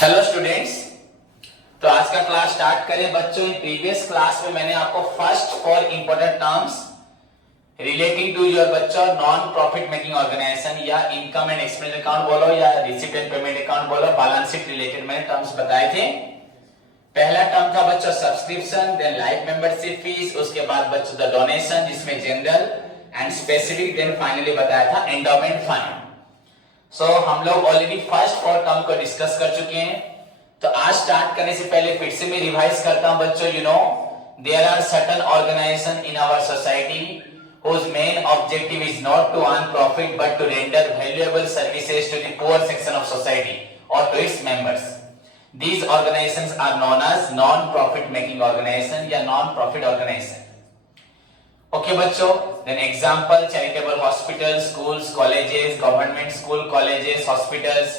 Hello students, तो आज का क्लास स्टार्ट करें बच्चों। इन प्रीवियस क्लास में मैंने आपको first 4 important terms relating to your बच्चों नॉन प्रॉफिट मेकिंग ऑर्गेनाइजेशन या इनकम एंड एक्सपेंस अकाउंट बोलो या रिसीप्ट एंड पेमेंट अकाउंट बोलो, बैलेंस शीट रिलेटेड मैंने टर्म्स बताए थे। पहला टर्म था बच्चों subscription, then life membership fees, उसके बाद बच्चों द डोनेशन जिसमें general and specific, then finally बताया था एंडोमेंट फंड। सो हम लोग ऑलरेडी फर्स्ट 4 टर्म को डिस्कस कर चुके हैं। तो आज स्टार्ट करने से पहले फिर से मैं रिवाइज करता हूं बच्चों। You know there are certain organisation in our society whose main objective is not to earn profit but to render valuable services to the poor section of society or to its members. These organizations are known as non-profit making organization या non-profit organization. Okay बच्चों, then example charitable hospitals, schools, colleges, government school, colleges, hospitals,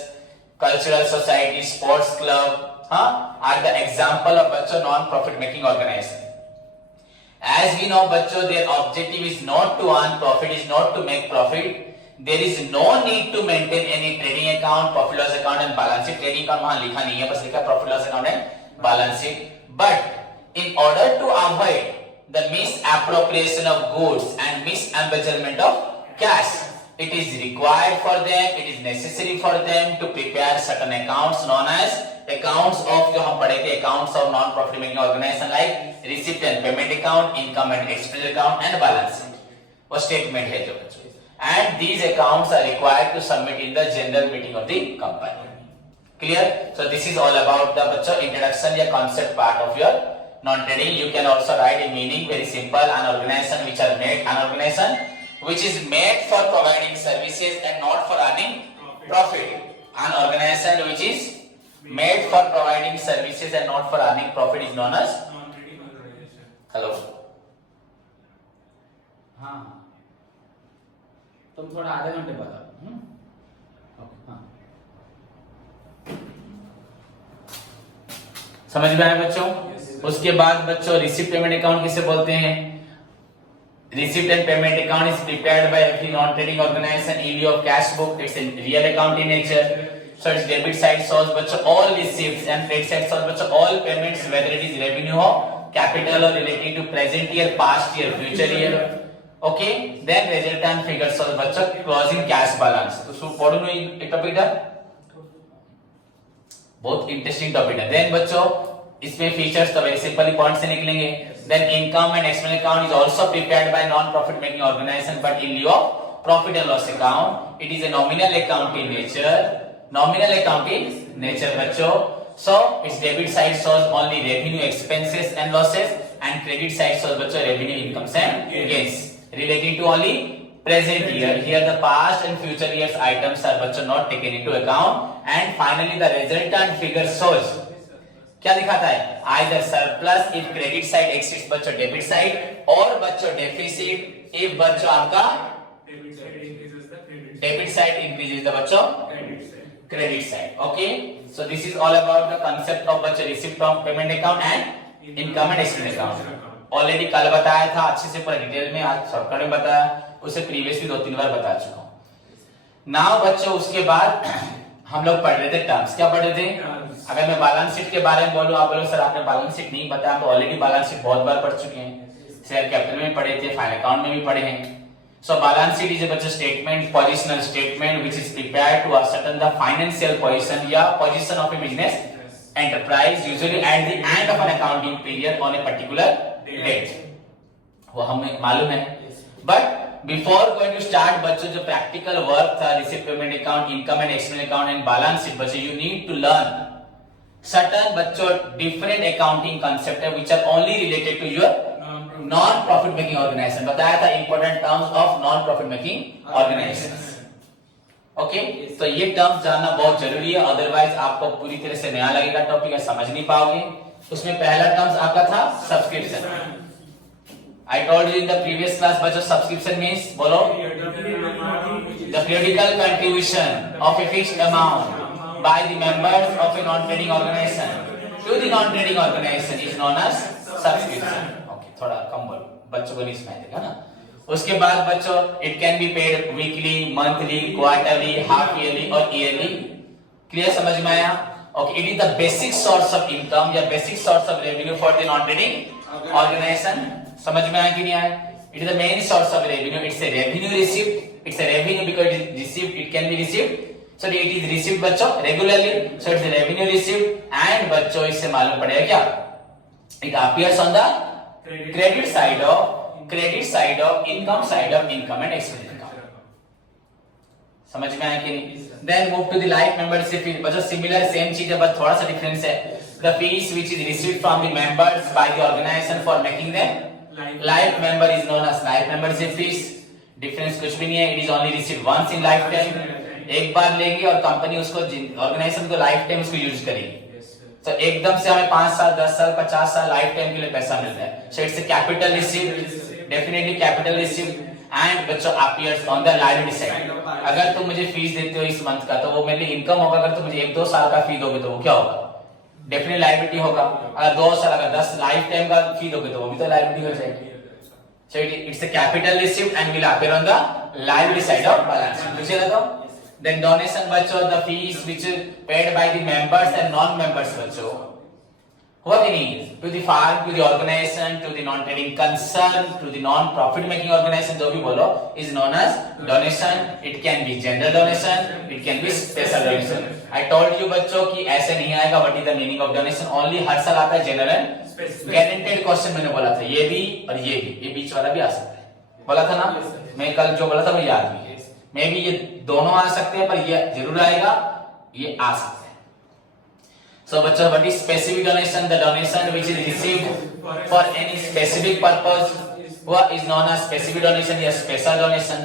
cultural society, sports club are the example of बच्चों non-profit making organization. As we know बच्चों, their objective is not to earn profit, is not to make profit. There is no need to maintain any trading account, profit loss account and balance sheet. Trading account वहां लिखा नहीं है, बस लिखा profit loss account and balance sheet. But in order to avoid the misappropriation of goods and misembezzlement of cash, it is required for them, it is necessary for them to prepare certain accounts known as accounts of, जो हम पढ़े थे, accounts of non-profit making organization like receipt and payment account, income and expense account and balance sheet. वो statement है जो बच्चों, and these accounts are required to submit in the general meeting of the company. Clear? So this is all about the बच्चों introduction या concept part of your non-trading. You can also write a meaning very simple. An organization which is made for providing services and not for earning profit. An organization which is made for providing services and not for earning profit is known as non-trading organization. Hello. हाँ, तुम थोड़ा आधे घंटे बताओ। Okay, हाँ। समझ में आया बच्चों? उसके बाद बच्चों रिसीप्ट पेमेंट अकाउंट किसे बोलते हैं? Receipt and payment account is prepared by every non-trading organization in lieu of cash book. It's a real account in nature. So its debit side shows बच्चों all receipts and credit side shows बच्चों all payments, whether it is revenue or capital or relating to present year, past year, future year. Okay. Then resultant figure shows बच्चों closing cash balance. तो सो पढ़ो no ये topic था, बहुत interesting topic है। Then बच्चों इसमें फीचर्स तो वेरी सिंपली पॉइंट से निकलेंगे। Then income and expense account is also prepared by non-profit making organization but in lieu of profit and loss account. It is a nominal account in nature. Nominal account in nature बच्चों. So its debit side shows only revenue, expenses and losses and credit side shows बच्चों revenue, incomes and gains relating to only present year. Here the past and future years items are बच्चों not taken into account. And finally the resultant figure shows क्या दिखाता है? Either surplus if credit side exceeds बच्चों debit side, और बच्चों deficit if बच्चों आपका debit side increases the बच्चों credit side. Okay, so this is all about the concept of बच्चों receipt from payment account and income and expense account. Already कल बताया था अच्छे से पूरा डिटेल में, आज शॉर्टकट में बताया, उसे प्रीवियसली 2-3 बार बता चुका हूँ। Now बच्चों उसके बाद हम लोग पढ़ रहे थे टर्म्स। क्या पढ़ रहे थे? अगर मैं बैलेंस शीट के बारे में बोलूं, आप बोलो सर आपने बैलेंस शीट नहीं बताया। हम ऑलरेडी बैलेंस शीट बहुत बार पढ़ चुके हैं, शेयर कैपिटल में भी पढ़े थे, फाइनल अकाउंट में भी पढ़े हैं। सो बैलेंस शीट इज बच्चों statement, positional statement which is prepared to ascertain the financial position या position of a business enterprise usually at the end of an accounting period on a particular date. वो हमें मालूम है। But before going to start बच्चों जो practical work था, receipt payment account, income and expense account and balance sheet बच्चों, you need to learn certain बच्चों different accounting concept है which are only related to your non-profit making organization. बताया था important terms of non-profit making organizations. Okay, तो ये terms जानना बहुत जरूरी है, otherwise आपको पूरी तरह से नया लगेगा टॉपिक, समझ नहीं पाओगे। उसमें पहला terms आपका था subscription. I told you in the previous class बच्चों subscription means बोलो the periodical contribution of a fixed amount by the members of a non-trading organization to the non-trading organization is known as subscription. Okay, थोड़ा कम बोलो, बच्चों को नहीं सुनाई देगा ना। उसके बाद बच्चों it can be paid weekly, monthly, quarterly, half yearly और ईयरली। क्लियर, समझ में आया? Okay, it is the basic source of income या basic source of revenue for the non trading organisation. समझ में आया कि नहीं आया? It is the main source of revenue, it's a revenue received, it's a revenue because it is received, it can be received, so it is received बच्चों regularly, so it's a revenue received. And बच्चों इससे मालूम पड़ेगा क्या, it appears on the credit side of income and expenditure. समझ में आया कि नहीं? Then move to the life membership fees. बच्चों सिमिलर सेम चीज है बस थोड़ा सा डिफरेंस है। The fees which is received from the members by the organisation for making them life member is known as life membership fees. Difference कुछ भी नहीं है, it is only received once in life time. एक बार लेंगे और company उसको organisation को लाइफ टाइम उसको यूज करेगी। तो एकदम से हमें 5 साल 10 साल 50 साल लाइफ टाइम के लिए पैसा मिलता है। So it's a capital received, definitely capital received. And बच्चों appears on the liability side. अगर तुम मुझे फीस देते हो इस मंथ का तो वो मेरे लिए इनकम होगा। अगर तुम मुझे 1-2 साल का फी दोगे तो वो क्या होगा, डेफिनेटली लायबिलिटी होगा। अगर 2 साल अगर 10 लाइफ टाइम का फी दोगे तो वो भी तो लायबिलिटी हो जाएगी। So it's a capital received and will appear on the liability side of balance sheet। मुझे बताओ। Then donation बच्चों, the fees which is paid by the members and non-members बच्चों, हुआ कि नहीं, to the firm, to the organization, to the non-trading concern, to the non-profit making organization, जो भी बोलो, is known as donation। It can be general donation, it can be special donation। I told you बच्चों कि ऐसे नहीं आएगा what is the meaning of donation, only हर साल आता है general guaranteed क्वेश्चन। मैंने बोला था ये भी और ये भी, ये बीच वाला भी आ सकता है, बोला था ना मैं कल, जो बोला था वो याद भी है। मे भी ये दोनों आ सकते हैं पर ये जरूर आएगा, ये आ सकता है। So बच्चों, what is specific donation? The donation which is received for any specific purpose, what is known as specific donation या special donation।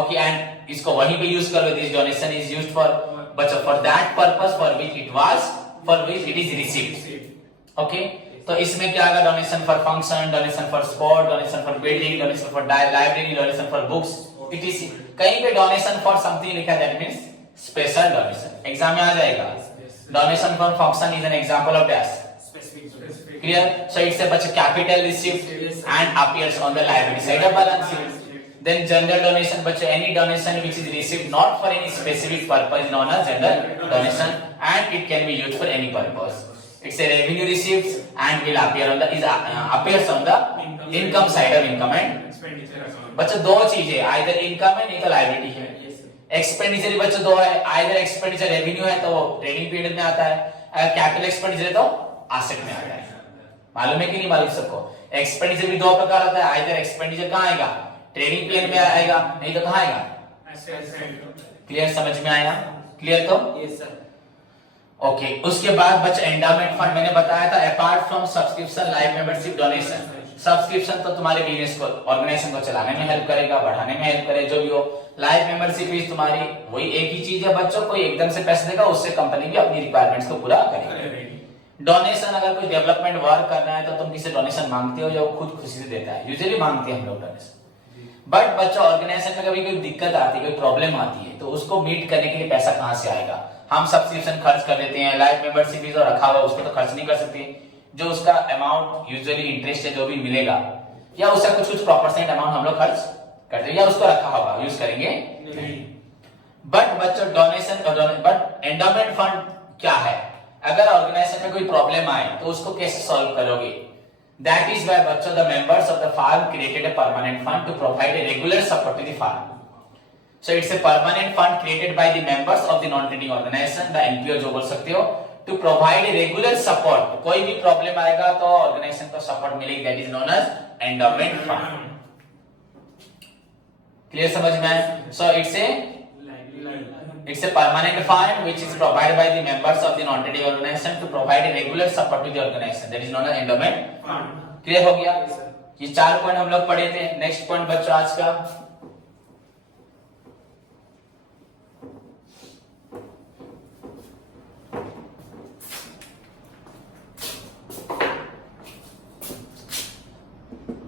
Okay, and इसको वहीं पे यूज करो। This donation is used for बच्चों for that purpose for which it is received। Okay, तो इसमें क्या आएगा, donation for function, donation for sport, donation for building, donation for library, donation for books, etc। कहीं पे donation for something लिखा है that means special donation. Exam में आ जाएगा। Donation for function is an example of dash specific. Clear? So it's a capital received and appears on the liability side of balance sheet। Then general donation बच्चों, any donation which is received not for any specific purpose is known as general donation and it can be used for any purpose। It's a revenue received and will appear on the appears on the income side of income and expenditure। बच्चों दो चीजें, either income है नहीं तो liability है। Expenditure बच्चों दो है, आइदर एक्सपेंडिचर रेवेन्यू है तो वो ट्रेडिंग पीरियड में आता है, अगर कैपिटल एक्सपेंडिचर है तो एसेट में आता है। मालूम है कि नहीं मालूम सबको? एक्सपेंडिचर भी दो प्रकार होता है, आइदर एक्सपेंडिचर कहाँ आएगा, ट्रेडिंग पीरियड में आएगा, नहीं तो कहाँ आएगा। क्लियर, समझ में आया? क्लियर तो? Yes sir. ओके, उसके बाद बच्चा एंडाउमेंट फंड मैंने बताया था, apart from subscription, life membership, donation. Subscription तो तुम्हारे बिजनेस को, ऑर्गेनाइजेशन को चलाने में हेल्प करेगा, बढ़ाने में हेल्प करे, जो भी हो। लाइफ मेंबरशिप फीस तुम्हारी वही एक ही चीज है बच्चों, कोई एकदम से पैसे देगा, उससे कंपनी भी अपनी रिक्वायरमेंट्स को पूरा करेगी। डोनेशन, अगर कोई डेवलपमेंट वर्क करना है तो तुम किसी डोनेशन मांगते हो या वो खुद खुशी से देता है, यूजुअली मांगते हैं हम लोग डोनेशन। बट बच्चों ऑर्गेनाइजेशन में कभी कोई दिक्कत आती है, कोई प्रॉब्लम आती है, तो उसको मीट करने के लिए पैसा कहां से आएगा? हम सब्सक्रिप्शन खर्च कर देते हैं, लाइफ मेंबरशिप फीस और रखा हुआ उसको तो खर्च नहीं कर सकते। जो उसका अमाउंट यूजुअली इंटरेस्ट है जो भी मिलेगा, या उसका कुछ % अमाउंट हम लोग खर्च करते हैं, या उसको रखा होगा यूज करेंगे नहीं। बट बच्चों डोनेशन, बट एंडाउमेंट फंड क्या है? अगर ऑर्गेनाइजेशन में कोई प्रॉब्लम आए तो उसको कैसे सॉल्व करोगे? दैट इज व्हाई बच्चों the members of the firm created a permanent fund to provide a regular support to the firm. So it's a permanent fund created by the members of the non-trading organization, the NPO जो बोल सकते हो, to provide a regular support। कोई भी problem आएगा तो organisation को support मिलेगी, that is known as endowment fund। Clear, समझ में आया? So it's a permanent fund which is provided by the members of the non-trading organization to provide a regular support to the organization, that is known as endowment fund। Clear हो गया? ये 4 point हम लोग पढ़े थे। Next point बच्चों आज का,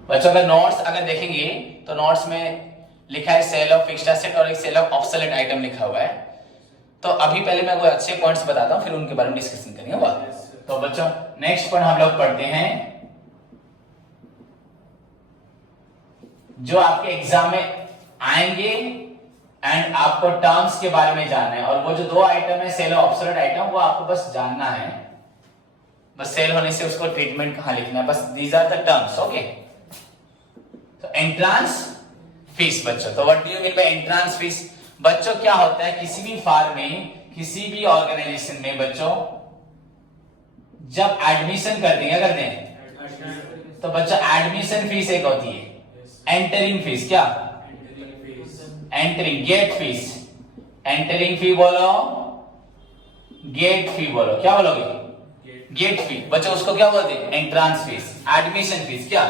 बच्चों अगर नोट्स अगर देखेंगे तो नोट्स में लिखा है सेल ऑफ फिक्स्ड एसेट और एक सेल ऑफ ऑब्सोलेट आइटम लिखा हुआ है। तो अभी पहले मैं कोई अच्छे पॉइंट्स बताता हूं, फिर उनके बारे में डिस्कशन करेंगे बाद। तो बच्चों नेक्स्ट पॉइंट हम लोग पढ़ते हैं जो आपके एग्जाम में आएंगे एंड आपको टर्म्स के बारे में जानना है। और वो जो 2 आइटम है सेल और ऑब्सोल्यूट आइटम, वो आपको बस जानना है। बस सेल होने से उसको ट्रीटमेंट कहां लिखना है, बस these are the terms. Okay, तो एंट्रांस फीस बच्चों, तो what do you mean by entrance fees बच्चों? क्या होता है किसी भी फार्म में, किसी भी ऑर्गेनाइजेशन में बच्चों जब एडमिशन करते हैं, क्या करते हैं? तो बच्चों एडमिशन फीस एक होती है, एंटरिंग फीस। क्या? Entering, gate fees. Entering fee बोलो, गेट फी बोलो। क्या बोलोगे? Gate fee. बच्चों उसको क्या बोलते हैं? Entrance fees. एडमिशन फीस क्या?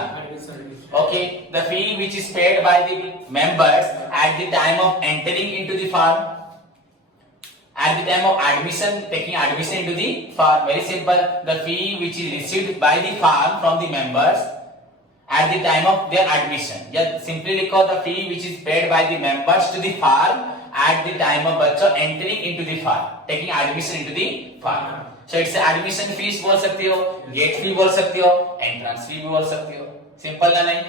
Okay, the fee which is paid by the members at the time of entering into the farm, at the time of admission, taking admission into the farm. Very simple. The fee which is received by the farm from the members at the time of their admission. Yeah, simply लिखो the fee which is paid by the members to the farm at the time of बच्चों entering into the farm, taking admission into the farm. So it's admission fees बोल सकती हो, gate fee बोल सकती हो, entrance fee भी बोल सकती हो। सिंपल ना नहीं?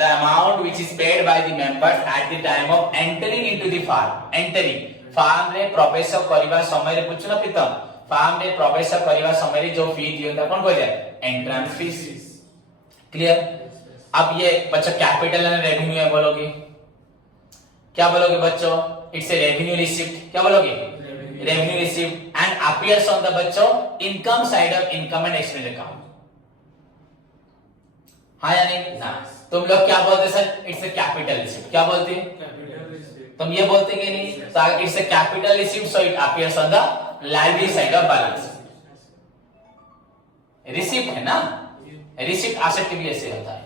The amount which is paid by the members at the time of entering into the farm. Entering farm रे प्रवेश करिवा समय रे पूछो ना प्रीतम, farm रे प्रवेश करिवा समय रे जो फी दियो कौन कहते हैं? Entrance fees. क्लियर? अब ये बच्चों कैपिटल एंड रेवेन्यू है, बोलोगे क्या बोलोगे बच्चों? It's a revenue receipt. क्या बोलोगे? Revenue receipt and appears on the बच्चों income side of income and expense account. हाँ या नहीं? ना। तुम लोग क्या बोलते sir? It's a capital receipt. क्या बोलते हैं? तुम ये बोलते कि नहीं? तो it's a capital receipt so it appears on the liability side of balance. Receipt है ना, रिसीप्ट एसेट के भी ऐसे होता है।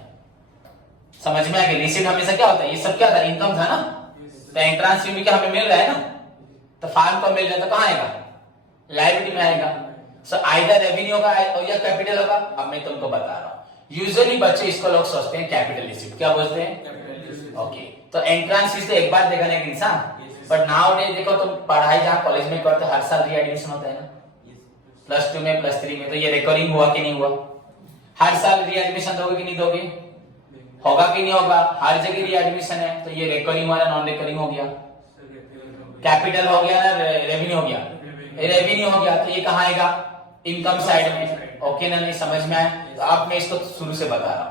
समझ में आ गया? रिसीप्ट हमेशा क्या होता है? ये सब क्या था? इनकम था ना। तो एंट्रांस फी भी क्या हमें मिल रहा है ना, तो फार्म को मिल रहा है तो कहां आएगा? लायबिलिटी में आएगा। सो आइदर रेवेन्यू होगा या कैपिटल होगा। अब मैं तुमको बता रहा हूं, यूजुअली बच्चे इसको लोग सोचते हैं कैपिटल रिसीप्ट। क्या बोलते हैं? ओके, तो एंट्रांस फीस तो एक बार देगा ना एक इंसान, बट नाउ डे देखो तुम पढ़ाई जहां कॉलेज में करते हर साल रीएडमिशन होता है ना, +2 में +3 में, तो ये रिकरिंग हुआ कि नहीं हुआ? हर साल रीएडमिशन दोगे कि नहीं दोगे? होगा कि नहीं होगा? हर जगह रीएडमिशन है, तो ये रिकरिंग वाला नॉन रिकरिंग हो गया, कैपिटल हो गया ना, रेवेन्यू हो गया, रेवेन्यू हो गया, तो ये कहां आएगा? इनकम साइड में। ओके ना? नहीं समझ में आया? तो अब मैं इसको शुरू से बता रहा हूं।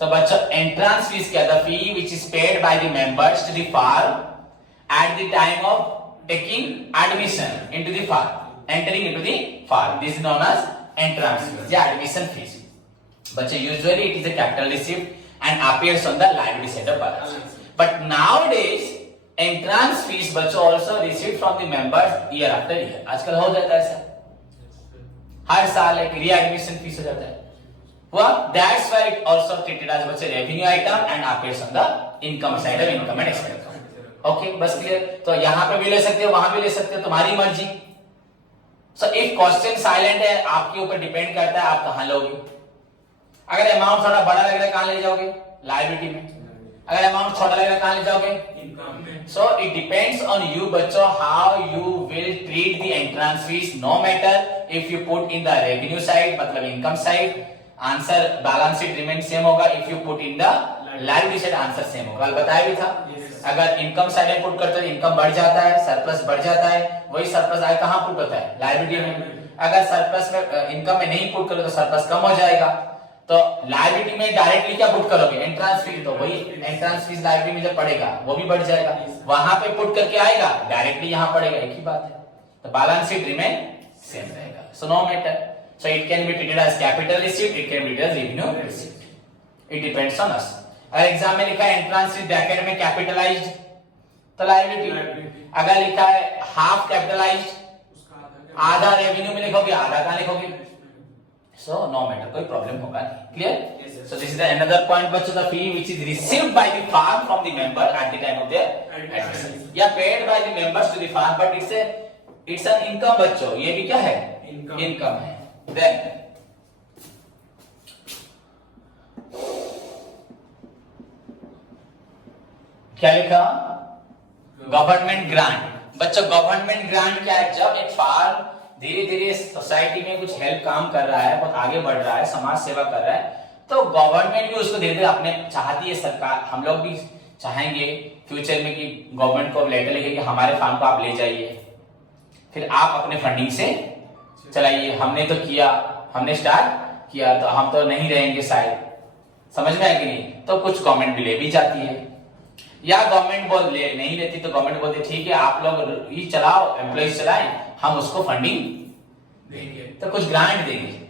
तो बच्चों एंट्रांस फीस क्या? The fee which is paid by the members to the firm at the time of taking admission into the firm, entering into the firm, this is known as entrance fees या admission fees. बच्चों usually it is a capital receipt and appears on the liability side of balance, but nowadays entrance fees बच्चों also received from the members year after year. आजकल हो जाता है ऐसा, हर साल एक रीएडमिशन फीस हो जाता है। That's why it also treated as बच्चे revenue item and appears on the income side of income and expense account. Okay, बस क्लियर? तो यहाँ पे भी ले सकते हो, वहां भी ले सकते हो, तुम्हारी मर्जी। So if question silent है, आपके ऊपर डिपेंड करता है आप कहां लोगे। अगर अमाउंट थोड़ा बड़ा लग रहा है कहां ले जाओगे? लायबिलिटी में। अगर अमाउंट छोटा लग रहा है कहां ले जाओगे? इनकम में। So it depends on you बच्चों how you will treat the entrance fees, no matter if you put in the revenue side मतलब income side, answer balance sheet remain same होगा। If you put in the liability side answer same होगा। कल बताया भी था, अगर income side में put करते हो इनकम बढ़ जाता है, सरप्लस बढ़ जाता है, वही सरप्लस आए कहां पुट होता है? लायबिलिटी में। अगर सरप्लस में इनकम में नहीं पुट करोगे तो सरप्लस कम हो जाएगा, तो लायबिलिटी में डायरेक्टली क्या पुट करोगे? एंट्रांस फीस, तो वही एंट्रांस फीस लायबिलिटी में जब पड़ेगा वो भी बढ़ जाएगा, वहां पे पुट करके आएगा, डायरेक्टली यहां पड़ेगा, एक ही बात है। तो बैलेंस शीट रिमेन सेम रहेगा। So no matter, so it can be treated as capital receipt, it can be treated as revenue receipt, it depends on us। अगर एग्जाम में लिखा है एंट्रांस फीस ब्रैकेट में कैपिटलाइज्ड तो liability, अगर लिखा है हाफ कैपिटलाइज्ड आधा रेवेन्यू में लिखोगे, आधा कहां लिखोगे? सो नो मैटर, कोई प्रॉब्लम होगा नहीं। Clear? So this is another point बच्चों, the fee which is received by the farm from the member at the time of their admission या paid by the members to the farm, but it's an income बच्चों, ये भी क्या है? Income है। Then क्या लिखा? Government grant. बच्चों गवर्नमेंट ग्रांट क्या है? जब एक फार्म धीरे धीरे सोसाइटी में कुछ हेल्प काम कर रहा है, बहुत आगे बढ़ रहा है, समाज सेवा कर रहा है, तो गवर्नमेंट भी उसको धीरे धीरे अपने चाहती है, सरकार हम लोग भी चाहेंगे फ्यूचर में कि गवर्नमेंट को लेटर लिखे कि हमारे फार्म को आप ले जाइए, फिर आप अपने फंडिंग से चलाइए। हमने तो किया, हमने स्टार्ट किया, तो हम तो नहीं रहेंगे शायद, समझ में आया कि नहीं। तो कुछ गवर्नमेंट भी ले भी जाती है, या गवर्नमेंट बोल ले नहीं लेती तो गवर्नमेंट बोलती ठीक है आप लोग ही चलाओ, एम्प्लॉइज चलाएं, हम उसको फंडिंग देंगे, तो कुछ ग्रांट देंगे।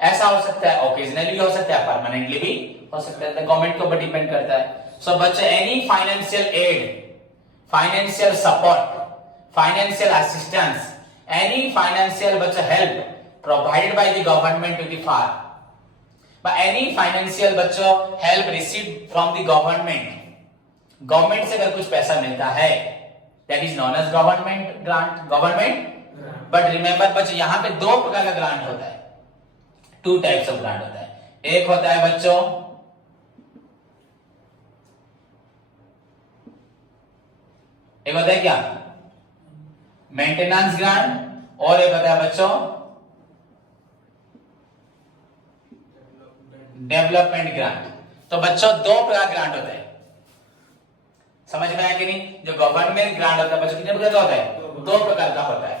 ऐसा हो सकता है, ओकेजनली हो सकता है, परमानेंटली भी हो सकता है, तो गवर्नमेंट के ऊपर डिपेंड करता है। सो बच्चे any financial aid, financial support, financial assistance, any financial बच्चा help provided by the government to the farm, but any financial बच्चों help received from the government, government से अगर कुछ पैसा मिलता है that is known as government grant, government but remember बच्चों यहाँ पे दो प्रकार का ग्रांट होता है, टू टाइप्स ऑफ ग्रांट होता है। एक होता है बच्चों एक होता है क्या मेंटेनेंस ग्रांट, और एक होता है बच्चों डेवलपमेंट ग्रांट। तो बच्चों दो प्रकार ग्रांट होता है, समझ में आया कि नहीं। जो गवर्नमेंट ग्रांट होता है बच्चों कितने प्रकार का होता है, दो प्रकार का होता है।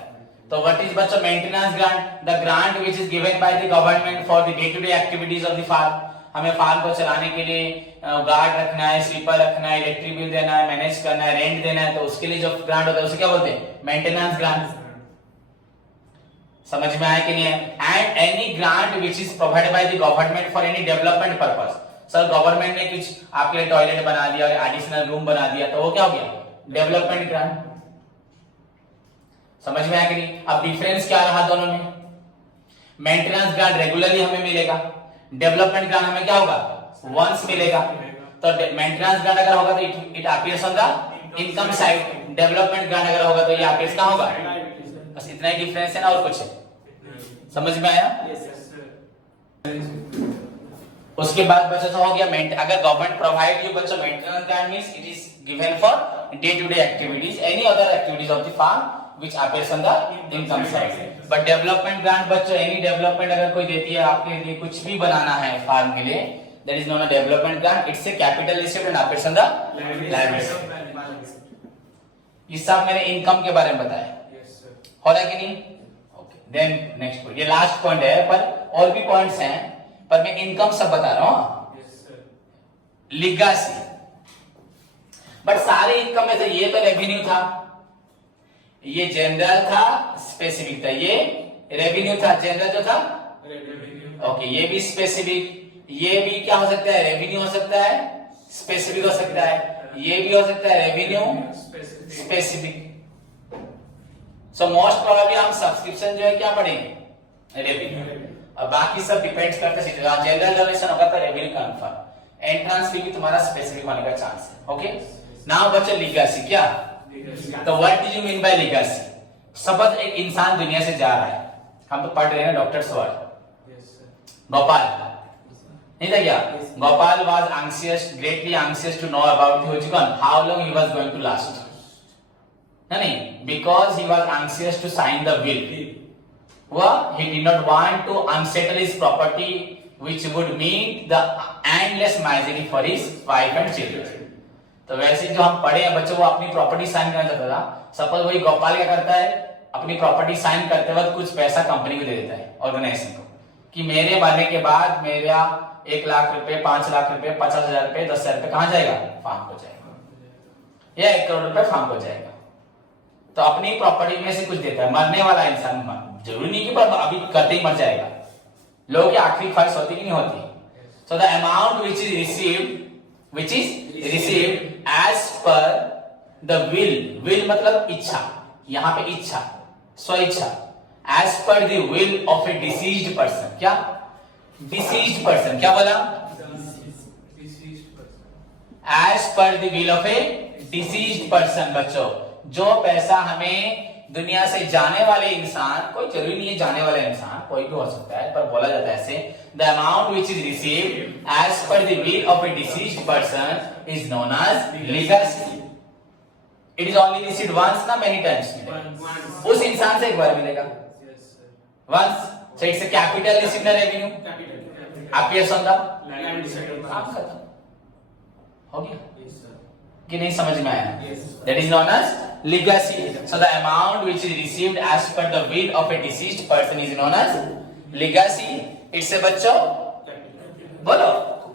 तो व्हाट इज बच्चों maintenance grant, the grant which is given by the government for the day to day activities of the farm. हमें फार्म को चलाने के लिए गार्ड रखना है, स्वीपर रखना है, इलेक्ट्रिक बिल देना है, मैनेज करना है, रेंट देना है, तो उसके लिए जो ग्रांट होता है उसे क्या बोलते हैं, मेंटेनेंस ग्रांट। समझ में आया कि नहीं है। And any grant which is provided by the government for any development purpose. Sir government ने कुछ आपके लिए टॉयलेट बना दिया और एडिशनल रूम बना दिया, तो वो क्या हो गया, डेवलपमेंट ग्रांट। समझ में आया कि नहीं। अब डिफरेंस क्या रहा दोनों में, मेंटेनेंस ग्रांट रेगुलरली हमें मिलेगा, डेवलपमेंट ग्रांट हमें क्या होगा, वंस मिलेगा। तो मेंटेनेंस ग्रांट अगर होगा तो it appears on the income side, development grant अगर होगा तो ये अपीयर्स कहां होगा, बस इतना ही डिफरेंस है ना, और कुछ है, समझ में आया। उसके बाद बच्चों हो गया अगर गवर्नमेंट प्रोवाइड यू बच्चों maintenance grant means it is given for day to day activities, any other activities of the farm which appears on the income side. But development grant बच्चों एनी डेवलपमेंट अगर कोई देती है आपके लिए, कुछ भी बनाना है फार्म के लिए, that is known as development grant. It's a capital receipt and appears on the liability. ये सब मैंने इनकम के बारे में बताया, हो रहा है कि नहीं। ओके, देन नेक्स्ट पॉइंट, ये लास्ट पॉइंट है, पर और भी पॉइंट्स हैं, पर मैं इनकम सब बता रहा हूं। लिगासी, बट सारे इनकम में से ये तो रेवेन्यू था, ये जनरल था, स्पेसिफिक था, ये रेवेन्यू था, जनरल जो था ओके, ये भी स्पेसिफिक, ये भी क्या हो सकता है, रेवेन्यू हो सकता है, स्पेसिफिक हो सकता है, ये भी हो सकता है revenue specific. So most probably हम सब्सक्रिप्शन जो है क्या पढ़ेंगे, रेवेन्यू, और बाकी सब डिपेंड्स करता है, जनरल डोनेशन होगा तो रेवेन्यू कन्फर्म, एंट्रेंस फी भी तुम्हारा स्पेसिफिक होने का चांस है। ओके, नाउ बच्चों लीगेसी क्या, तो what do you mean bye legacy. Suppose एक इंसान दुनिया से जा रहा है, हम तो पढ़ रहे हैं डॉक्टर्स वर्ड, गोपाल नहीं था क्या, Gopal was anxious, greatly anxious to know about which one, how long he was going to last, नहीं, because he was anxious to sign the will, he did not want to unsettle his property which would mean the endless misery for his wife and children। तो वैसे जो हम पढ़े हैं बच्चों, वो अपनी प्रॉपर्टी साइन करना चाहता था, सपोज वही गोपाल क्या करता है, अपनी प्रॉपर्टी साइन करते वक्त कुछ पैसा कंपनी को दे देता है, ऑर्गेनाइजेशन को, कि मेरे मरने के बाद मेरा 1 लाख रुपए, 5 लाख रुपए, 50,000 रुपए, 10,000 रुपए कहां जाएगा, फार्म को जाएगा, या 1 करोड़ रुपए फार्म को जाएगा। तो अपनी प्रॉपर्टी में से कुछ देता है, मरने वाला इंसान, जरूरी नहीं कि पर अभी करते ही मर जाएगा, लोगों की आखिरी ख्वाहिश होती कि नहीं होती। So the amount which is received as per the will मतलब इच्छा, यहां पे इच्छा, स्व इच्छा, as per the will of a deceased person, क्या डिसीज्ड पर्सन, क्या बोला, as per the will of a deceased person. बच्चों जो पैसा हमें दुनिया से जाने वाले इंसान, कोई जरूरी नहीं है जाने वाला इंसान, कोई भी हो सकता है, पर बोला जाता है ऐसे, the amount which is received as per the will of a deceased person is known as legacy. It is only received once, ना मेनी टाइम्स मिलेगा, उस इंसान से एक बार मिलेगा, once. So it's a capital received ना revenue, appears on the land decided by काम खत्म हो गया yes sir कि नहीं समझ में आया yes sir that is known as legacy so the amount which is received as per the will of a deceased person is known as legacy इससे बच्चों बोलो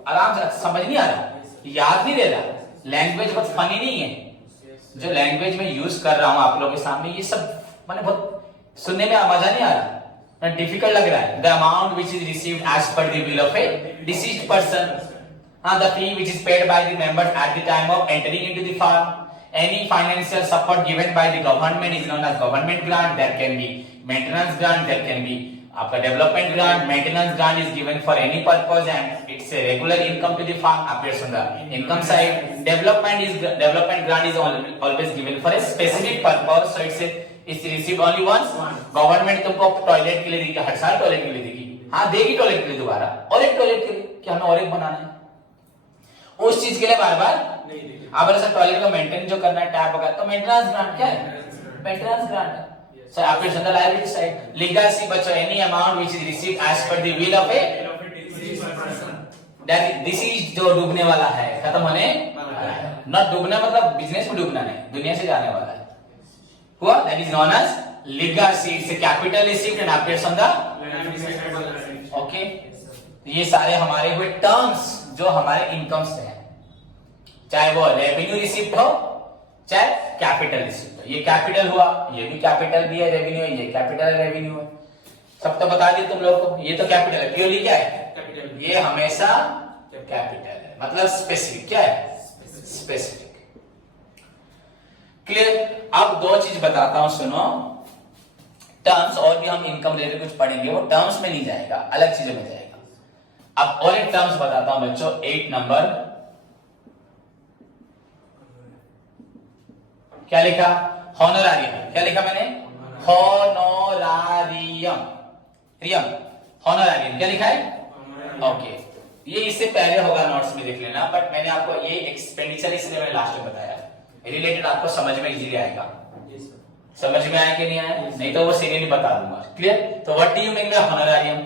आराम से समझ नहीं आ रहा याद नहीं रह रहा लैंग्वेज बहुत फनी नहीं है जो लैंग्वेज में यूज कर रहा हूं आप लोगों के सामने ये सब मैंने बहुत सुनने में मजा नहीं आ रहा डिफिकल्ट लग रहा है the amount which is received as per the will of a deceased person the fee which is paid by the members at the time of entering into the firm any financial support given by the government is known as government grant there can be maintenance grant there can be आपका development grant maintenance grant is given for any purpose and it's a regular income to the firm appears on the income side development grant is always given for a specific purpose so it's received only once government तुमको toilet के लिए देगी हर साल toilet के लिए देगी हाँ देगी टॉयलेट के लिए दोबारा और एक टॉयलेट के लिए कि हमें और एक बनाना है उस चीज के लिए बार बार नहीं देगी आप अगर टॉयलेट का मेंटेन जो करना है टैप वगैरह तो मेंटेनेंस ग्रांट क्या है मेंटेनेंस ग्रांट है सो आपके जनरल लायबिलिटी साइड लीगेसी बच्चों any amount which is received as per the will of a that this is जो डूबने वाला है खत्म होने नॉट डूबना मतलब बिजनेस में डूबना नहीं दुनिया से जाने वाला है हुआ that is known as legacy it's a capital received and appears on the land decided by land okay ये सारे हमारे हुए टर्म्स जो हमारे इनकम से हैं चाहे वो रेवेन्यू रिसिप्ट हो चाहे कैपिटल रिसिप्ट हो ये कैपिटल हुआ ये भी कैपिटल भी है रेवेन्यू है ये कैपिटल रेवेन्यू है सब तो बता दिए तुम लोग को ये तो कैपिटल है प्योरली क्या है capital ये हमेशा कैपिटल है मतलब स्पेसिफिक क्या है स्पेसिफिक क्लियर अब दो चीज बताता हूं सुनो टर्म्स और भी हम इनकम रिलेटेड कुछ पढ़ेंगे वो टर्म्स में नहीं जाएगा अलग चीजों में जाएगा अब और एक टर्म्स बताता हूं बच्चों 8 नंबर क्या लिखा हॉनोरारियम क्या लिखा मैंने हॉनोरारियम रियम हॉनोरारियम क्या लिखा है ओके ये इससे पहले होगा नोट्स में देख लेना बट मैंने आपको ये एक्सपेंडिचर इसलिए मैंने लास्ट में बताया रिलेटेड आपको समझ में इजीली आएगा yes sir समझ में आया कि नहीं आया नहीं तो वो सीरियसली बता दूंगा क्लियर तो what do you mean by honorarium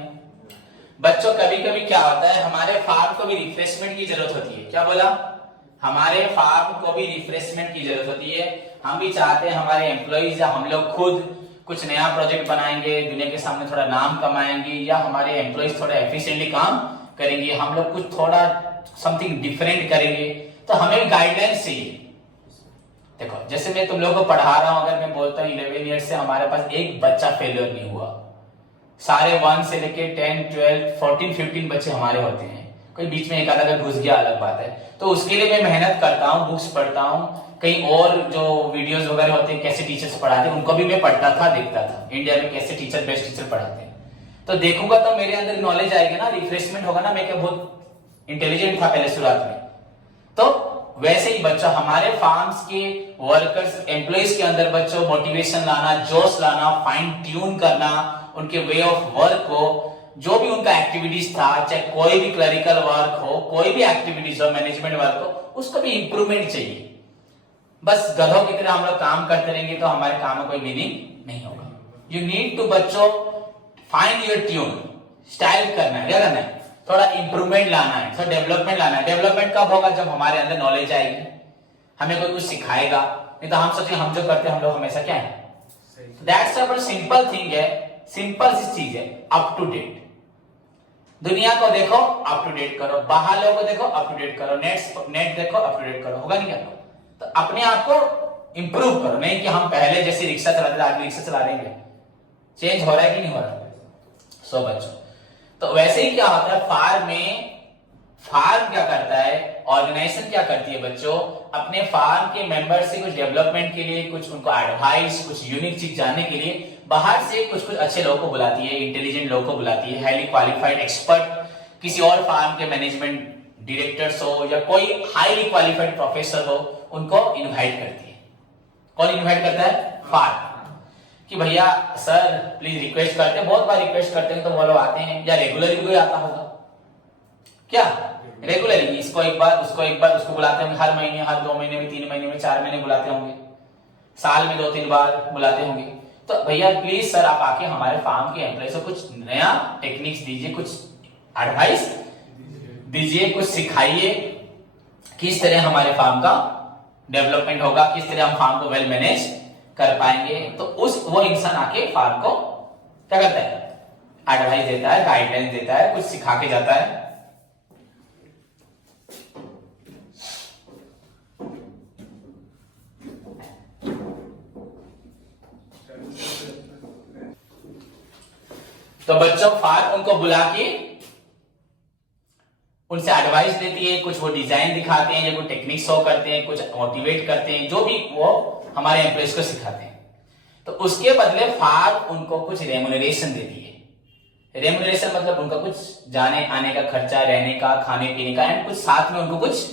बच्चों कभी कभी क्या होता है हमारे फार्म को भी रिफ्रेशमेंट की जरूरत होती है क्या बोला हमारे फार्म को भी रिफ्रेशमेंट की जरूरत होती है हम भी चाहते हैं हमारे एम्प्लॉइज या हम लोग खुद कुछ नया प्रोजेक्ट बनाएंगे दुनिया के सामने थोड़ा नाम कमाएंगे या हमारे एम्प्लॉइज थोड़ा एफिशिएंटली काम करेंगे हम लोग कुछ थोड़ा समथिंग डिफरेंट करेंगे तो हमें गाइडलाइंस चाहिए देखो जैसे मैं तुम लोगों को पढ़ा रहा हूं अगर मैं बोलता हूँ 11 ईयर से हमारे पास एक बच्चा फेलियर नहीं हुआ सारे 1 से लेके 10 12 14 15 बच्चे हमारे होते हैं कोई बीच में एक आधा अगर घुस गया अलग बात है तो उसके लिए मैं मेहनत करता हूँ बुक्स पढ़ता हूँ कहीं और जो वीडियोस वगैरह होते हैं कैसे टीचर्स पढ़ाते हैं उनको भी मैं पढ़ता था देखता था इंडिया में कैसे टीचर बेस्ट टीचर पढ़ाते हैं तो देखूंगा तो मेरे अंदर नॉलेज आएगी ना रिफ्रेशमेंट होगा ना मैं क्या बहुत इंटेलिजेंट था पहले शुरुआत में तो वैसे ही बच्चा हमारे फार्म्स के वर्कर्स एम्प्लॉइज के अंदर बच्चों मोटिवेशन लाना जोश लाना फाइन ट्यून करना उनके वे ऑफ वर्क को जो भी उनका एक्टिविटीज था चाहे कोई भी क्लरिकल वर्क हो कोई भी एक्टिविटीज हो मैनेजमेंट वर्क हो उसको भी इंप्रूवमेंट चाहिए बस गधों की तरह हम लोग काम करते रहेंगे तो हमारे काम में कोई मीनिंग नहीं होगा यू नीड टू बच्चों फाइंड योर ट्यून स्टाइल करना है क्या करना है थोड़ा इंप्रूवमेंट लाना है थोड़ा डेवलपमेंट लाना है डेवलपमेंट कब होगा जब हमारे अंदर नॉलेज आएगी हमें कोई कुछ सिखाएगा नहीं तो हम सोचेंगे हम जो करते हैं हम लोग हमेशा क्या है दैट्स अ सिंपल थिंग है सिंपल सी चीज है अप टू डेट दुनिया को देखो अप टू डेट करो बाहर लोगों को देखो अप टू डेट करो नेट देखो अप टू डेट करो होगा नहीं क्या तो अपने आप को इंप्रूव करो नहीं कि हम पहले जैसे रिक्शा चलाते थे आगे रिक्शा चला देंगे चेंज हो रहा है कि नहीं हो रहा सो बच्चों तो वैसे ही क्या होता है फार्म क्या करता है ऑर्गेनाइजेशन क्या करती है बच्चों अपने फार्म के मेंबर से कुछ डेवलपमेंट के लिए कुछ उनको एडवाइस कुछ यूनिक चीज जानने के लिए बाहर से कुछ अच्छे लोगों को बुलाती है इंटेलिजेंट लोगों को बुलाती है हाईली क्वालिफाइड एक्सपर्ट किसी और फार्म के मैनेजमेंट डायरेक्टर्स हो या कोई हाईली क्वालिफाइड प्रोफेसर हो उनको इनवाइट करती है कौन इनवाइट करता है फार्म कि भैया सर प्लीज रिक्वेस्ट करते हैं बहुत बार रिक्वेस्ट करते हैं तो वो लोग आते हैं या रेगुलरली कोई आता होगा क्या रेगुलरली इसको एक बार उसको बुलाते होंगे हर महीने हर 2 महीने में 3 महीने में 4 महीने बुलाते होंगे साल में 2-3 बार बुलाते होंगे तो भैया प्लीज सर आप आके हमारे फार्म के एम्प्लॉय से कुछ नया टेक्निक्स दीजिए कुछ एडवाइस दीजिए, कुछ सिखाइए, किस तरह हमारे फार्म का डेवलपमेंट होगा, किस तरह हम फार्म को वेल मैनेज कर पाएंगे। तो वो इंसान आके फार्म को क्या करता है, एडवाइस देता है, गाइडेंस देता है, कुछ सिखा के जाता है। तो बच्चों फार्म उनको बुला के उनसे एडवाइस लेती है, कुछ वो डिजाइन दिखाते हैं या कोई टेक्निक शो करते हैं, कुछ मोटिवेट करते हैं, जो भी वो हमारे एम्प्लॉइज को सिखाते हैं। तो उसके बदले फार्म उनको कुछ रेम्यूनरेशन देती है। रेम्यूनरेशन मतलब उनका कुछ जाने आने का खर्चा, रहने का, खाने पीने का, एंड कुछ साथ में उनको कुछ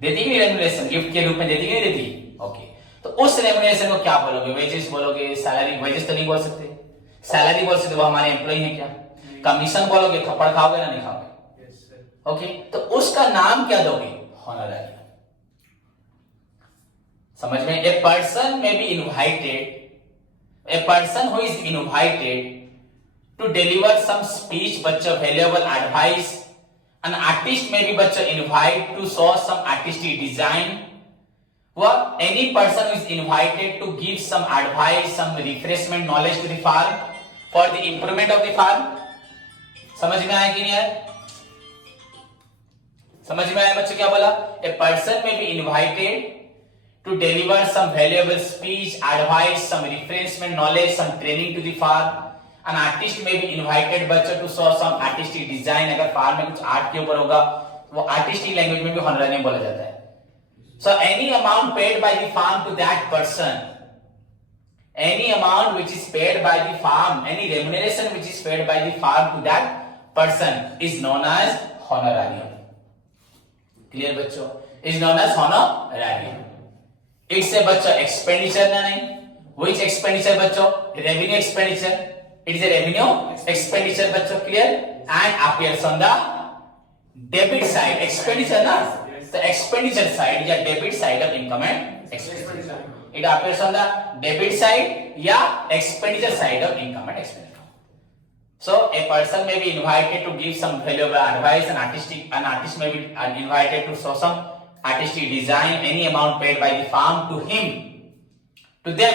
देती है। रेम्यूनरेशन गिफ्ट के रूप में देती है, नहीं देती? ओके, तो उस रेम्यूनरेशन को क्या बोलोगे? वेजेस बोलोगे? सैलरी? वेजेस तो नहीं बोल सकते, सैलरी बोल सकते, वो हमारे एम्प्लॉय है क्या? कमीशन बोलोगे? थप्पड़ खाओगे ना नहीं खाओगे? ओके, तो उसका नाम क्या दोगे? हॉनरेरियम। समझ में? A person may be invited, a person who is invited to deliver some speech, बच्चों valuable advice, an artist may be बच्चों invite to show some artistic design, what any person who is invited to give some advice, some refreshment knowledge to the farm for the improvement of the farm। समझ में आया कि नहीं आया? समझ में आया बच्चों क्या बोला? A person may be invited to deliver some valuable speech, advice, some refreshment knowledge, some training to the farm। An artist may be invited बच्चों to show some artistic design। अगर फार्म में कुछ आर्ट के ऊपर होगा वो artistic language में भी हॉनरेरियम बोला जाता है। So any amount paid by the farm to that person, any amount which is paid by the farm, any remuneration which is paid by the farm to that person is known as honorarium। Clear बच्चों? Is known as honorarium। It's a बच्चों expenditure ना नहीं? Which expenditure बच्चों? Revenue expenditure। It is a revenue expenditure बच्चों। Clear? And appears on the debit side। Expenditure ना? The expenditure side या debit side of income and expenditure। It appears on the debit side या expenditure side of income and expenditure। So a person may be invited to give some valuable advice, an artist may be invited to show some artistic design, any amount paid by the farm to him, to them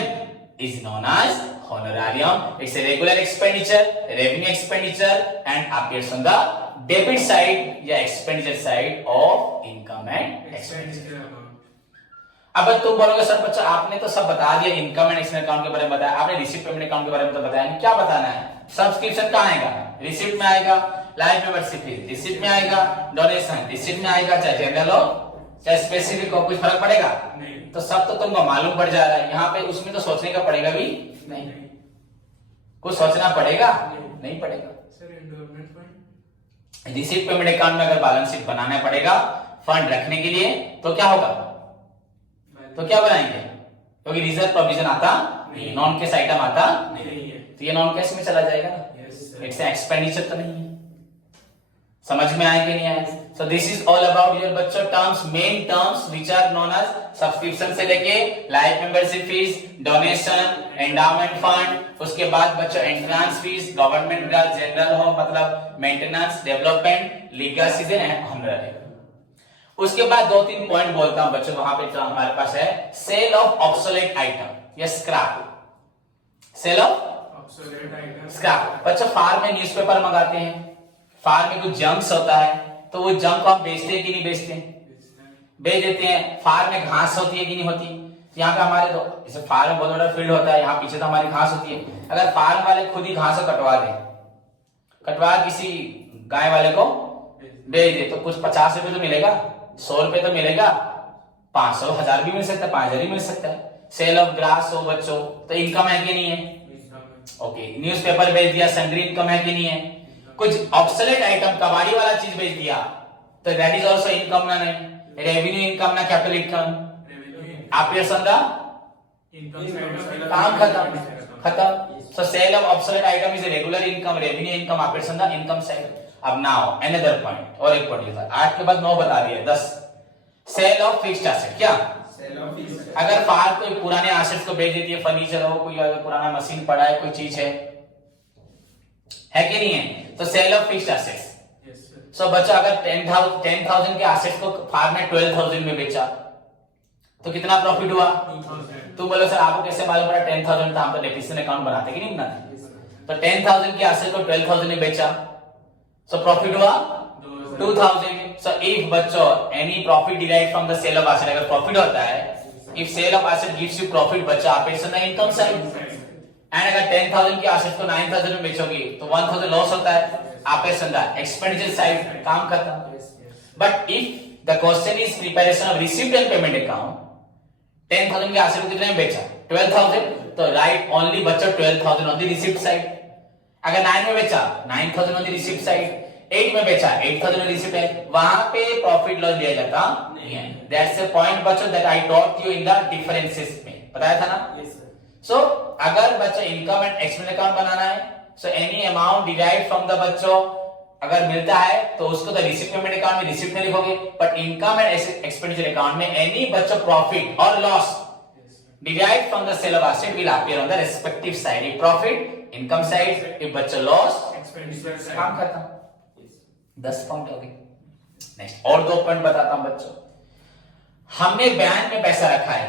is known as honorarium। It's a regular expenditure, revenue expenditure, and appears on the debit side या expenditure side of income and expenditure। अब तुम बोलोगे sir बच्चा आपने तो सब बता दिया, इनकम एंड एक्सपेंस अकाउंट के बारे में बताया, आपने रिसिप्ट पेमेंट अकाउंट के बारे में तो बताया नहीं, क्या बताना है? सब्सक्रिप्शन कहाँ आएगा? रिसिप्ट में आएगा। लाइफ मेंबरशिप फीस रिसिप्ट में आएगा। डोनेशन रिसिप्ट में आएगा। चाहे जनरल हो चाहे स्पेसिफिक हो, कुछ फर्क पड़ेगा नहीं। तो सब तो तुमको मालूम पड़ जा रहा है, यहाँ पे उसमें तो सोचने का पड़ेगा भी नहीं, कुछ सोचना पड़ेगा नहीं पड़ेगा। रिसिप्ट पेमेंट अकाउंट में अगर बैलेंस शीट बनाना पड़ेगा फंड रखने के लिए, तो क्या होगा? तो क्या बनाएंगे? क्योंकि रिजर्व प्रोविजन आता नहीं, नॉन कैश आइटम आता नहीं, तो ये नॉन कैश में चला जाएगा ना। इट्स एक्सपेंडिचर तो नहीं है। समझ में आया कि नहीं आया? So this is all about your बच्चों terms, main terms which are known as subscription से लेके life membership fees, donation, endowment fund, उसके बाद बच्चों entrance fees, government grant, general हो मतलब maintenance, development, legal season and honorarium. उसके बाद दो तीन पॉइंट बोलता हूं बच्चों, वहां पे जो हमारे पास है सेल ऑफ ऑब्सोलेट आइटम या स्क्रैप। सेल ऑफ स्क्रैप बच्चों, फार्म में न्यूज़पेपर मंगाते हैं, फार्म में कुछ जंक्स होता है, तो वो जंक को आप बेचते हैं कि नहीं बेचते? बेच देते हैं। फार्म में घास होती है कि नहीं होती? यहाँ पे हमारे तो जैसे फार्म बहुत बड़ा फील्ड होता है, यहाँ पीछे तो हमारी घास होती है। अगर फार्म वाले खुद ही घास को कटवा दे, कटवा किसी गाय वाले को बेच दे, तो कुछ 50 रुपए तो मिलेगा, 100 रुपए तो मिलेगा, 500 1000 भी मिल सकता है, 5000 भी मिल सकता है। सेल ऑफ ग्रास हो बच्चों, तो इनकम है कि नहीं है? ओके, न्यूज़पेपर बेच दिया, सन्ड्री इनकम है कि नहीं है? कुछ ऑब्सोलेट आइटम कबाड़ी वाला चीज बेच दिया, तो दैट इज आल्सो इनकम ना नहीं? रेवेन्यू इनकम ना capital income? appears on the काम खत्म। So sale of obsolete item is a regular income, revenue income appears on the income side। अब now another point, और एक पॉइंट था, 8 के बाद 9 बता दिया, 10 सेल ऑफ फिक्स्ड एसेट। क्या? अगर फार्म कोई पुराने एसेट्स को बेच देती है, फर्नीचर हो, कोई पुराना मशीन पड़ा है, कोई चीज है, है कि नहीं है? तो sale of fixed assets. Yes, sir. So बच्चों अगर 10,000 के एसेट्स को फार्म ने 12,000 में बेचा तो कितना प्रॉफिट हुआ? 2,000. तुम बोलो सर आपको कैसे मालूम पड़ा 10,000 था? हम तो डेप्रिसिएशन अकाउंट बनाते कि नहीं बनाते? Yes, sir. तो 10,000 के एसेट को 12,000 में बेचा सो प्रॉफिट हुआ 2,000। सो इफ बच्चों any profit derived from the sale of asset, अगर प्रॉफिट होता है, if sale of asset gives you profit बच्चा, आप it's the income side. And अगर 10,000 के एसेट को 9,000 में बेचोगे तो 1,000 लॉस होता है, आप इट्स द एक्सपेंडिचर साइड, काम खत्म। Yes, yes. But if the question is preparation of received and payment account, 10,000 के एसेट को कितने में बेचा? 12,000, तो राइट ओनली बच्चा 12,000 ऑन द रिसीव्ड साइड। अगर 9 में बेचा 9,000 ऑन द रिसीव्ड साइड, 8 में बेचा 8,000 ऑन रिसीव्ड है, वहां पे प्रॉफिट लॉस दिया जाता नहीं है। दैट्स अ पॉइंट बच्चों that I taught you in the differences में, बताया था ना? Yes, sir. सो अगर बच्चों इनकम एंड एक्सपेंस अकाउंट बनाना है, so any amount derived from the बच्चों अगर मिलता है तो उसको तो रिसीव्ड पेमेंट अकाउंट में रिसीव्ड में लिखोगे, but income and expenditure account में एनी बच्चों प्रॉफिट और loss Yes, sir. derived from the sale of asset will appear on the respective side. If profit, income side, if बच्चों loss, Expenditure side. काम खत्म। Yes. 10 point हो गए। Next और 2 point बताता हूं बच्चों। हमने बैंक में पैसा रखा है,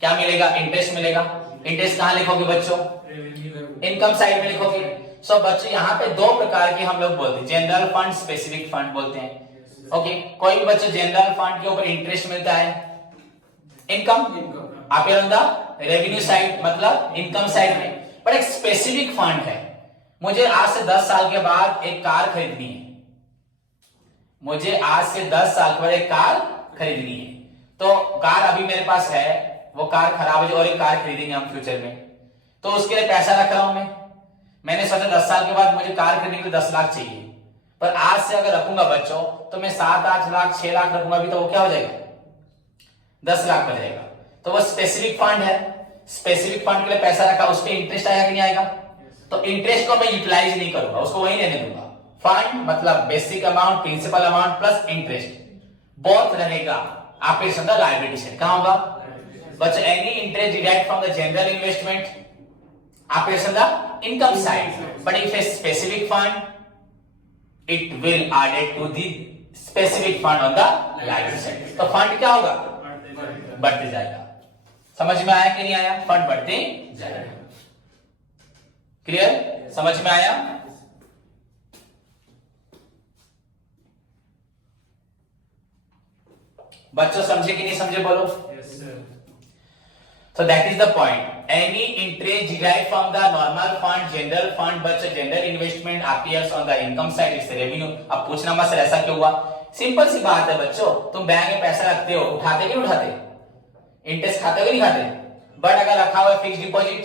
क्या मिलेगा? इंटरेस्ट मिलेगा। इंटरेस्ट कहां लिखोगे बच्चों? Revenue. इनकम साइड में लिखोगे। सो बच्चों यहाँ पे 2 प्रकार के हम लोग बोलते हैं, जनरल फंड, स्पेसिफिक फंड बोलते हैं। ओके, कोई भी बच्चों जनरल फंड के ऊपर इंटरेस्ट मिलता है, इनकम Income. आप ऑन द रेवेन्यू साइड, मतलब इनकम साइड में। पर एक स्पेसिफिक फंड है, मुझे आज से 10 साल के बाद एक कार खरीदनी है, मुझे आज से 10 साल के बाद एक कार खरीदनी है, तो कार अभी मेरे पास है, वो कार खराब है और एक कार खरीदेंगे हम फ्यूचर में, तो उसके लिए पैसा रख रहा हूं मैंने सोचा 10 साल के बाद मुझे कार खरीदने के लिए 10 लाख चाहिए, पर आज से अगर रखूंगा बच्चों तो मैं 7-8 लाख 6 लाख रखूंगा भी, तो वो क्या हो जाएगा? 10 लाख हो जाएगा। तो वो स्पेसिफिक फंड है, स्पेसिफिक फंड के लिए पैसा रखा, उस पर इंटरेस्ट आएगा कि नहीं आएगा? तो इंटरेस्ट को मैं यूटिलाइज नहीं करूंगा, उसको वही लेने दूंगा। फंड मतलब basic amount, principal amount plus interest, both रहेगा। आप इस अंदर लायबिलिटी साइड कहां होगा बच्चों? Any interest derived from the general investment, आप इस अंदर income side. But if a specific fund it will added to the specific fund on the liability side. तो फंड क्या होगा? बढ़ते जाएगा। समझ में आया कि नहीं आया? फंड बढ़ते जाएगा। क्लियर? समझ में आया? बच्चों समझे कि नहीं समझे बोलो? Yes, sir. So that is the point. Any interest derived from the normal fund, general fund, but general investment appears on the income side, it's revenue. अब पूछना मत सर ऐसा क्यों हुआ? सिंपल सी बात है बच्चों, तुम बैंक में पैसा रखते हो, उठाते कि नहीं उठाते? इंटरेस्ट खाते हो कि नहीं खाते? बट अगर रखा हुआ है फिक्स डिपॉजिट,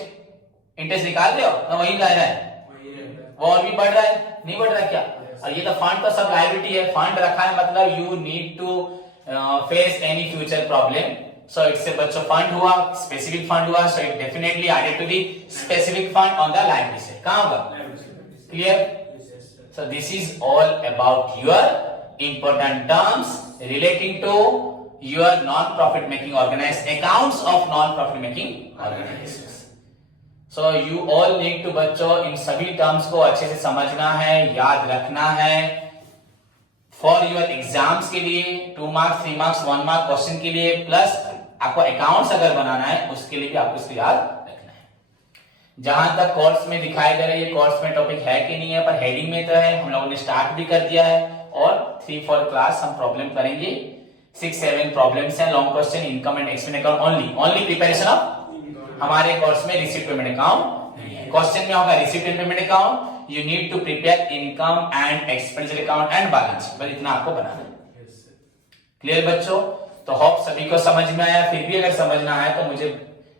इंटरेस्ट निकाल रहे हो ना, वही रह रहा है, वही रहता है. वो और भी बढ़ रहा है, नहीं बढ़ रहा क्या? और ये तो फंड तो सब लायबिलिटी है, फंड रखा है मतलब you need to face any future problem, so it's a बच्चों फंड हुआ, स्पेसिफिक फंड हुआ, so it definitely added to the specific fund on the liability side. कहां होगा? Clear? Yes, yes, sir. So this is all about your important terms relating to your non-profit making organization, accounts of non-profit making organizations. So you all need to बच्चों इन सभी terms को अच्छे से समझना है, याद रखना है फॉर योर एग्जाम्स के लिए, 2 मार्क्स 3 मार्क्स 1 मार्क क्वेश्चन के लिए, प्लस आपको अकाउंट्स अगर बनाना है उसके लिए भी आपको इसको याद रखना है। जहां तक कोर्स में दिखाई दे रहा है, ये कोर्स में टॉपिक है कि नहीं है, पर हेडिंग में तो है, हम लोगों ने स्टार्ट भी कर दिया है, और 3-4 क्लास हम प्रॉब्लम करेंगे, 6-7 प्रॉब्लम्स हैं, long question, income and expense account only preparation of हमारे कोर्स में रिसीव्ड पेमेंट अकाउंट नहीं है। क्वेश्चन में होगा received and payment account, you need to prepare income and expenditure account and balance, बस इतना आपको बनाना है। Yes, sir. क्लियर बच्चों? तो होप सभी को समझ में आया। फिर भी अगर समझना है तो मुझे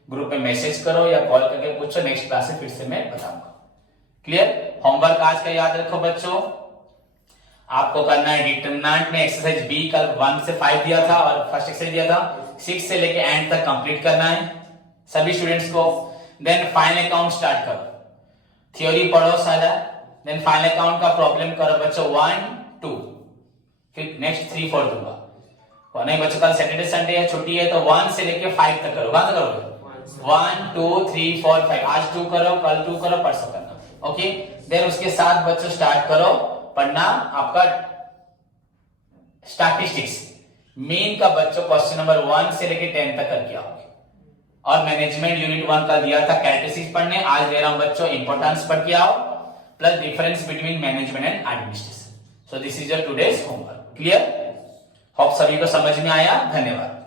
ग्रुप में मैसेज करो या कॉल करके पूछो, नेक्स्ट क्लास में फिर से मैं बताऊंगा। क्लियर? होमवर्क आज का याद रखो बच्चों, आपको करना है डिटरमिनेंट में एक्सरसाइज बी, कल 1 से 5 दिया था और फर्स्ट एक्सरसाइज दिया था, 6 से लेके एंड तक कंप्लीट करना है सभी स्टूडेंट्स को। देन फाइनल अकाउंट स्टार्ट करो, थ्योरी पढ़ो सारा, देन फाइनल अकाउंट का प्रॉब्लम करो बच्चों 1, 2, फिर नेक्स्ट 3, 4 दूंगा। और नहीं बच्चों कल सैटरडे संडे है, छुट्टी है, तो 1 से लेके 5 तक करो। कहां तक करोगे? 1, 2, 3, 4, 5। आज 2 करो, कल 2 करो, परसों करना। ओके, देन उसके साथ बच्चों स्टार्ट करो पढ़ना आपका स्टैटिस्टिक्स। मेन का बच्चों क्वेश्चन नंबर 1 से लेके 10 तक करके आओगे। और मैनेजमेंट यूनिट 1 का दिया था कैरेक्टरिस्टिक्स पढ़ने, आज दे रहा हूं बच्चों इंपॉर्टेंस पढ़ के आओ plus difference between management and administration. So this is your today's homework. Clear? Hope सभी को समझ में आया। धन्यवाद।